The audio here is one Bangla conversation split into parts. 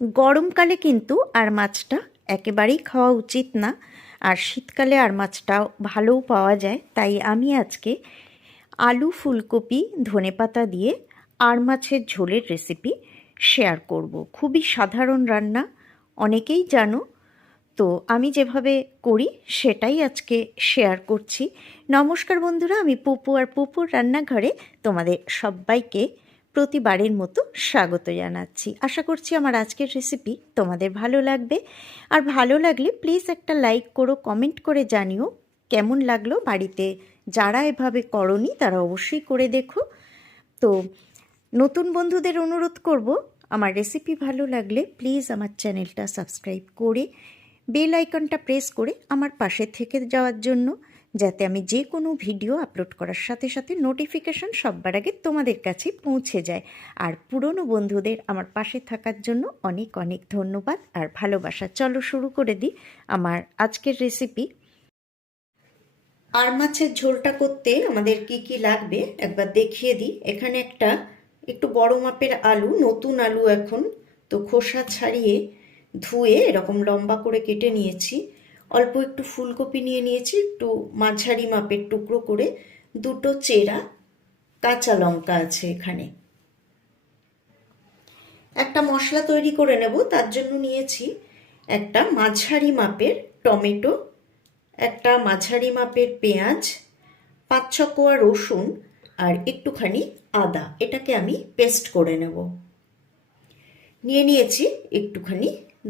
গরমকালে কিন্তু আর মাছটা একেবারেই খাওয়া উচিত না, আর শীতকালে আর মাছটাও ভালোও পাওয়া যায়। তাই আমি আজকে আলু, ফুলকপি, ধনেপাতা দিয়ে আর মাছের ঝোলের রেসিপি শেয়ার করব। খুবই সাধারণ রান্না, অনেকেই জানো, তো আমি যেভাবে করি সেটাই আজকে শেয়ার করছি। নমস্কার বন্ধুরা, আমি পুপু আর পুপুর রান্নাঘরে তোমাদের সবাইকে প্রতিবারের মতো স্বাগত জানাচ্ছি। আশা করছি আমার আজকের রেসিপি তোমাদের ভালো লাগবে, আর ভালো লাগলে প্লিজ একটা লাইক করো, কমেন্ট করে জানিও কেমন লাগলো। বাড়িতে যারা এভাবে করনি তারা অবশ্যই করে দেখো। তো নতুন বন্ধুদের অনুরোধ করব, আমার রেসিপি ভালো লাগলে প্লিজ আমার চ্যানেলটা সাবস্ক্রাইব করে বেল আইকনটা প্রেস করে আমার পাশে থেকে যাওয়ার জন্য, যাতে আমি যে কোনো ভিডিও আপলোড করার সাথে সাথে নোটিফিকেশন সবার আগে তোমাদের কাছে পৌঁছে যায়। আর পুরনো বন্ধুদের আমার পাশে থাকার জন্য অনেক অনেক ধন্যবাদ আর ভালোবাসা। চলো শুরু করে দিই আমার আজকের রেসিপি। আর মাছের ঝোলটা করতে আমাদের কি কি লাগবে একবার দেখিয়ে দিই। এখানে একটু বড় মাপের আলু, নতুন আলু এখন, তো খোসা ছাড়িয়ে ধুয়ে এরকম লম্বা করে কেটে নিয়েছি। অল্প একটু ফুলকপি নিয়ে নিয়েছি, একটু মাঝারি মাপের টুকরো করে। দুটো চেরা কাঁচা লঙ্কা আছে এখানে। একটা মশলা তৈরি করে নেব, তার জন্য নিয়েছি একটা মাঝারি মাপের টমেটো, একটা মাঝারি মাপের পেঁয়াজ, 5-6 কোয়া রসুন আর একটুখানি আদা। এটাকে আমি পেস্ট করে নেব। নিয়ে নিয়েছি একটুখানি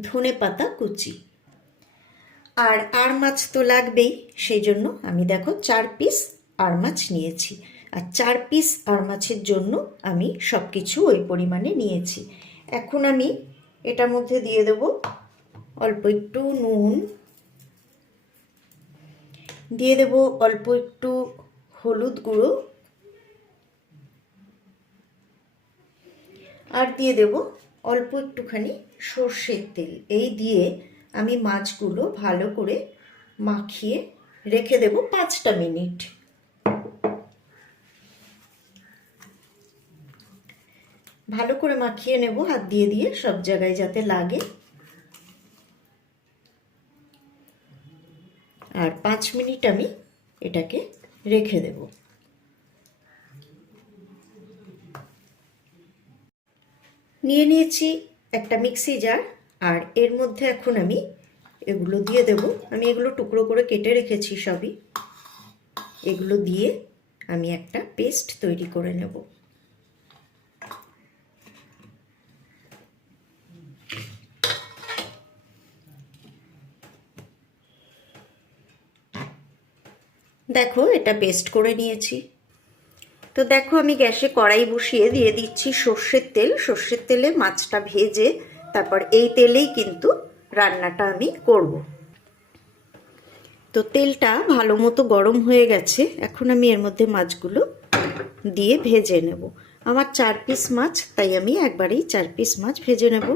ধনেপাতা কুচি। আর মাছ তো লাগবেই, সেই জন্য আমি দেখো 4 পিস আর মাছ নিয়েছি। আর 4 পিস আর মাছের জন্য আমি সব কিছু ওই পরিমাণে নিয়েছি। এখন আমি এটার মধ্যে দিয়ে দেব অল্প একটু নুন, দিয়ে দেব অল্প একটু হলুদ গুঁড়ো, আর দিয়ে দেব অল্প একটুখানি সর্ষের তেল। এই দিয়ে আমি মাছগুলো ভালো করে মাখিয়ে রেখে দেব 5টা মিনিট। ভালো করে মাখিয়ে নেব হাত দিয়ে দিয়ে, সব জায়গায় যাতে লাগে। আর 5 মিনিট আমি এটাকে রেখে দেব। নিয়ে নিয়েছি একটা মিক্সি জার, আর এর মধ্যে এখন আমি এগুলো দিয়ে দেব। আমি এগুলো টুকরো করে কেটে রেখেছি সবই। এগুলো দিয়ে আমি একটা পেস্ট তৈরি করে নেব। দেখো এটা পেস্ট করে নিয়েছি। তো দেখো আমি গ্যাসে কড়াই বসিয়ে দিয়ে দিচ্ছি সর্ষের তেল। সর্ষের তেলে মাছটা ভেজে তারপর এই তেলেই কিন্তু রান্নাটা আমি করব। তো তেলটা ভালো মতো গরম হয়ে গেছে। এখন আমি এর মধ্যে মাছগুলো দিয়ে ভেজে নেব। আমার 4 পিস মাছ, তাই আমি একবারেই 4 পিস মাছ ভেজে নেব।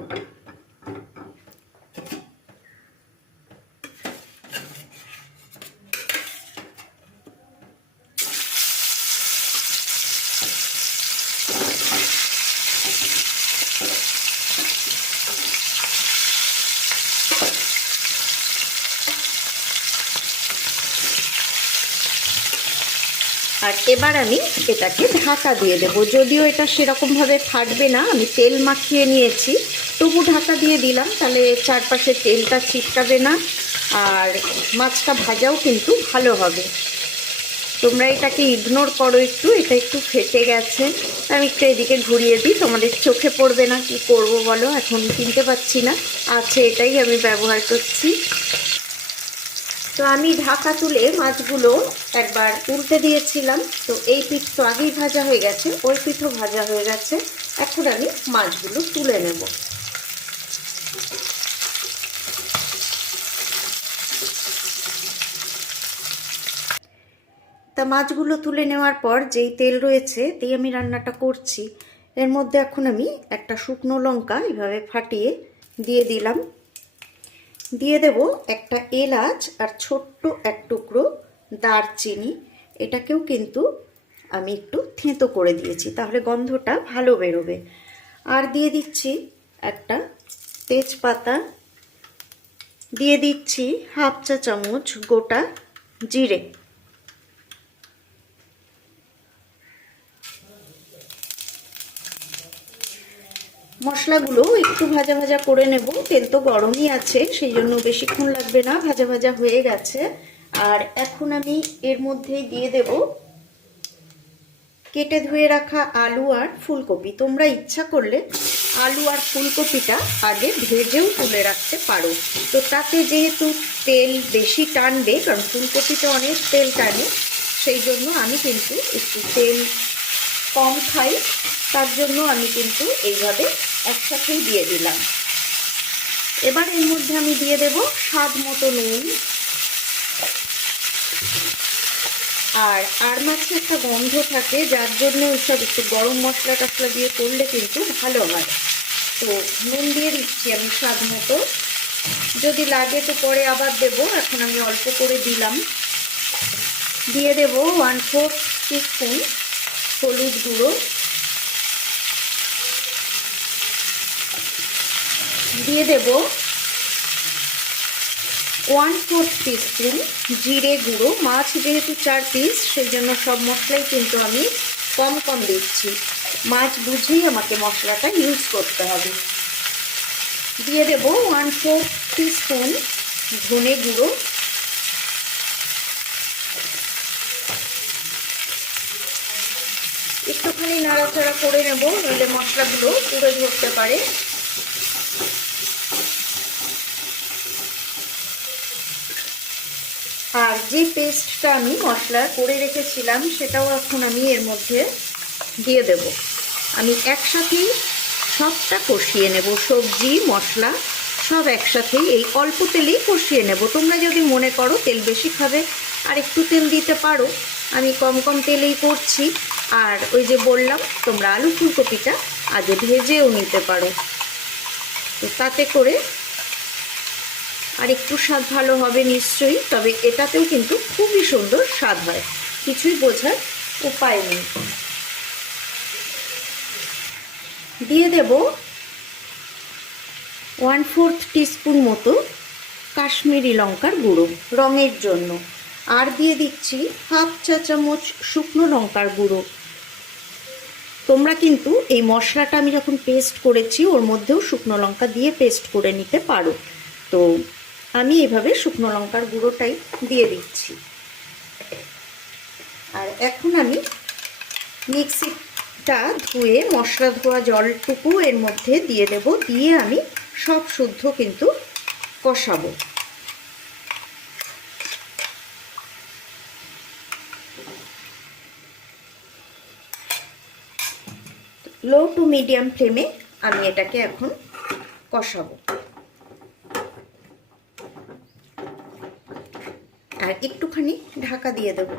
আর এবার আমি এটাকে ঢাকা দিয়ে দেব। যদিও এটা সেরকমভাবে ফাটবে না, আমি তেল মাখিয়ে নিয়েছি, তবু ঢাকা দিয়ে দিলাম, তাহলে চারপাশে তেলটা ছিটকাবে না আর মাছটা ভাজাও কিন্তু ভালো হবে। তোমরা এটাকে ইগনোর করো একটু, এটা একটু ফেটে গেছে, আমি একটু এদিকে ঘুরিয়ে দিই, তোমাদের চোখে পড়বে না। কি করব বলো, এখন কিনতে পাচ্ছি না, আছে এটাই আমি ব্যবহার করছি। তো আমি ঢাকা তুলে মাছগুলো একবার উল্টে দিয়েছিলাম। তো এই পিঠ তো আগেই ভাজা হয়ে গেছে, ওই পিঠও ভাজা হয়ে গেছে। এখন আমি মাছগুলো তুলে নেব। তা মাছগুলো তুলে নেওয়ার পর যেই তেল রয়েছে দিয়ে আমি রান্নাটা করছি, এর মধ্যে এখন আমি একটা শুকনো লঙ্কা এভাবে ফাটিয়ে দিয়ে দিলাম। দিয়ে দেব একটা এলাচ আর ছোট্ট এক টুকরো দারচিনি। এটাকেও কিন্তু আমি একটু থেঁতো করে দিয়েছি, তাহলে গন্ধটা ভালো বেরোবে। আর দিয়ে দিচ্ছি একটা তেজপাতা, দিয়ে দিচ্ছি হাফ চা চামচ গোটা জিরে। মশলাগুলো একটু ভাজা ভাজা করে নেব, তেল তো গরমই আছে সেই জন্য বেশিক্ষণ লাগবে না, ভাজা ভাজা হয়ে গেছে। আর এখন আমি এর মধ্যে দিয়ে দেব কেটে ধুয়ে রাখা আলু আর ফুলকপি। তোমরা ইচ্ছা করলে আলু আর ফুলকপিটা আগে ভেজেও তুলে রাখতে পারো, তো তাতে যেহেতু তেল বেশি টানবে, কারণ ফুলকপিটা অনেক তেল টানে, সেই জন্য আমি কিন্তু একটু তেল কম খাই, তার জন্য আমি কিন্তু এইভাবে একসাথেই দিয়ে দিলাম। এবার এর মধ্যে আমি দিয়ে দেব স্বাদ মতো নুন। আর মাছে একটা গন্ধ থাকে, যার জন্য ওইসব একটু গরম মশলা টশলা দিয়ে করলে কিন্তু ভালো হয়। তো নুন দিয়ে দিচ্ছি আমি স্বাদ মতো, যদি লাগে তো পরে আবার দেব, এখন আমি অল্প করে দিলাম। দিয়ে দেব 1/4 টিস্পুন হলুদ গুঁড়ো, দিয়ে দেব 1/4 টিস্পুন জিরে গুঁড়ো। মাছ যেহেতু 4 পিস, সেই জন্য সব মশলাই কিন্তু আমি কম কম দিচ্ছি, মাছ বুঝেই আমাকে মশলাটা ইউজ করতে হবে। দিয়ে দেব 1/4 টিস্পুন ধনে গুঁড়ো, একটুখানি নাড়াচাড়া করে নেব, নইলে মশলাগুলো পুড়ে ধরতে পারে। আর যে পেস্টটা আমি মশলা করে রেখেছিলাম সেটাও এখন আমি এর মধ্যে দিয়ে দেব। আমি একসাথেই সবটা কষিয়ে নেব, সবজি মশলা সব একসাথেই এই অল্প তেলেই কষিয়ে নেব। তোমরা যদি মনে করো তেল বেশি খাবে আর একটু তেল দিতে পারো, আমি কম কম তেলেই করছি। আর ওই যে বললাম, তোমরা আলু ফুলকপিটা আগে ভেজেও নিতে পারো, তো তাতে করে আর একটু স্বাদ ভালো হবে নিশ্চয়ই। তবে এটাতেও কিন্তু খুবই সুন্দর স্বাদ হয়, কিছুই বোঝার উপায় নেই। দিয়ে দেব 1/4 টিস্পুন মতো কাশ্মীরি লঙ্কার গুঁড়ো রঙের জন্য, আর দিয়ে দিচ্ছি হাফ চা চামচ শুকনো লঙ্কার গুঁড়ো। তোমরা কিন্তু এই মশলাটা আমি যখন পেস্ট করেছি ওর মধ্যেও শুকনো লঙ্কা দিয়ে পেস্ট করে নিতে পারো, তো আমি এভাবে শুকনো লঙ্কার গুঁড়োটাই দিয়ে দিচ্ছি। আর এখন আমি মিক্সিটা ধুয়ে মশলা ধোয়া জলটুকু এর মধ্যে দিয়ে দেব, দিয়ে আমি সব শুদ্ধ কিন্তু কষাবো। লো টু মিডিয়াম ফ্লেমে আমি এটাকে এখন কষাবো। আর একটুখানি ঢাকা দিয়ে দেব।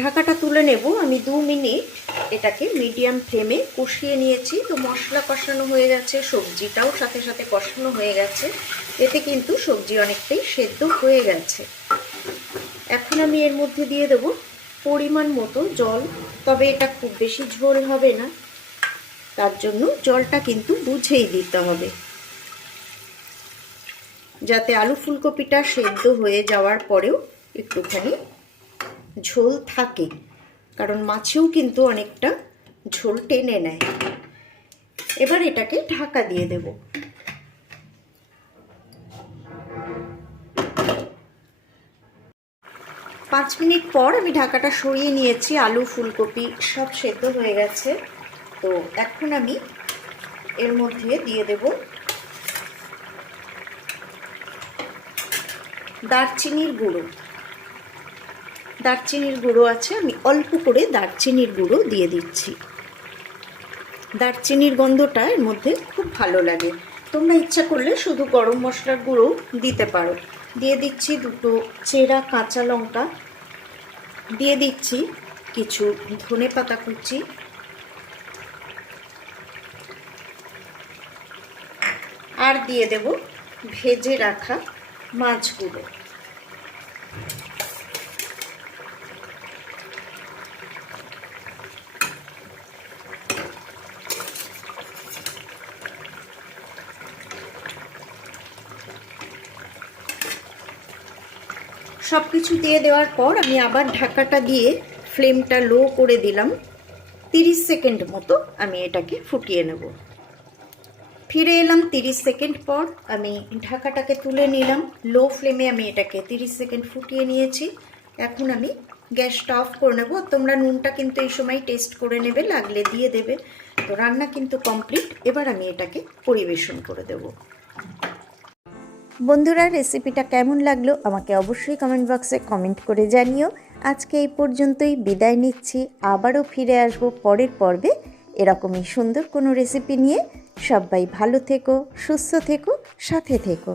ঢাকাটা তুলে নেব। আমি 2 মিনিট এটাকে মিডিয়াম ফ্লেমে কষিয়ে নিয়েছি। তো মশলা কষানো হয়ে গেছে, সবজিটাও সাথে সাথে কষানো হয়ে গেছে, এতে কিন্তু সবজি অনেকটাই সেদ্ধ হয়ে গেছে। এখন আমি এর মধ্যে দিয়ে দেব পরিমাণ মতো জল, তবে এটা খুব বেশি ঝোল হবে না, তার জন্য জলটা কিন্তু বুঝেই দিতে হবে, যাতে আলু ফুলকপিটা সেদ্ধ হয়ে যাওয়ার পরেও একটুখানি ঝোল থাকে, কারণ মাছেও কিন্তু অনেকটা ঝোল টেনে নেয়। এবার এটাকে ঢাকা দিয়ে দেব। পাঁচ মিনিট পর আমি ঢাকাটা সরিয়ে নিয়েছি, আলু ফুলকপি সব সেদ্ধ হয়ে গেছে। তো এখন আমি এর মধ্যে দিয়ে দেব দারচিনির গুঁড়ো। দারচিনির গুঁড়ো আছে, আমি অল্প করে দারচিনির গুঁড়ো দিয়ে দিচ্ছি। দারচিনির গন্ধটা এর মধ্যে খুব ভালো লাগে। তোমরা ইচ্ছা করলে শুধু গরম মশলার গুঁড়ো দিতে পারো। দিয়ে দিচ্ছি 2 চেরা কাঁচা লঙ্কা, দিয়ে দিচ্ছি কিছু ধনেপাতা কুচি, আর দিয়ে দেব ভেজে রাখা মাছগুলো। সব কিছু দিয়ে দেওয়ার পর আমি আবার ঢাকাটা দিয়ে ফ্লেমটা লো করে দিলাম। 30 সেকেন্ড মতো আমি এটাকে ফুটিয়ে নেব। ফিরে এলাম 30 সেকেন্ড পর। আমি ঢাকাটাকে তুলে নিলাম। লো ফ্লেমে আমি এটাকে 30 সেকেন্ড ফুটিয়ে নিয়েছি। এখন আমি গ্যাসটা অফ করে নেব। তোমরা নুনটা কিন্তু এই সময় টেস্ট করে নেবে, লাগলে দিয়ে দেবে। তো রান্না কিন্তু কমপ্লিট। এবার আমি এটাকে পরিবেশন করে দেব। বন্ধুরা, রেসিপিটা কেমন লাগলো আমাকে অবশ্যই কমেন্ট বক্সে কমেন্ট করে জানিও। আজকে এই পর্যন্তই, বিদায় নিচ্ছি। আবারও ফিরে আসবো পরের পর্বে এরকমই সুন্দর কোনো রেসিপি নিয়ে। সবাই ভালো থেকো, সুস্থ থেকো, সাথে থেকো।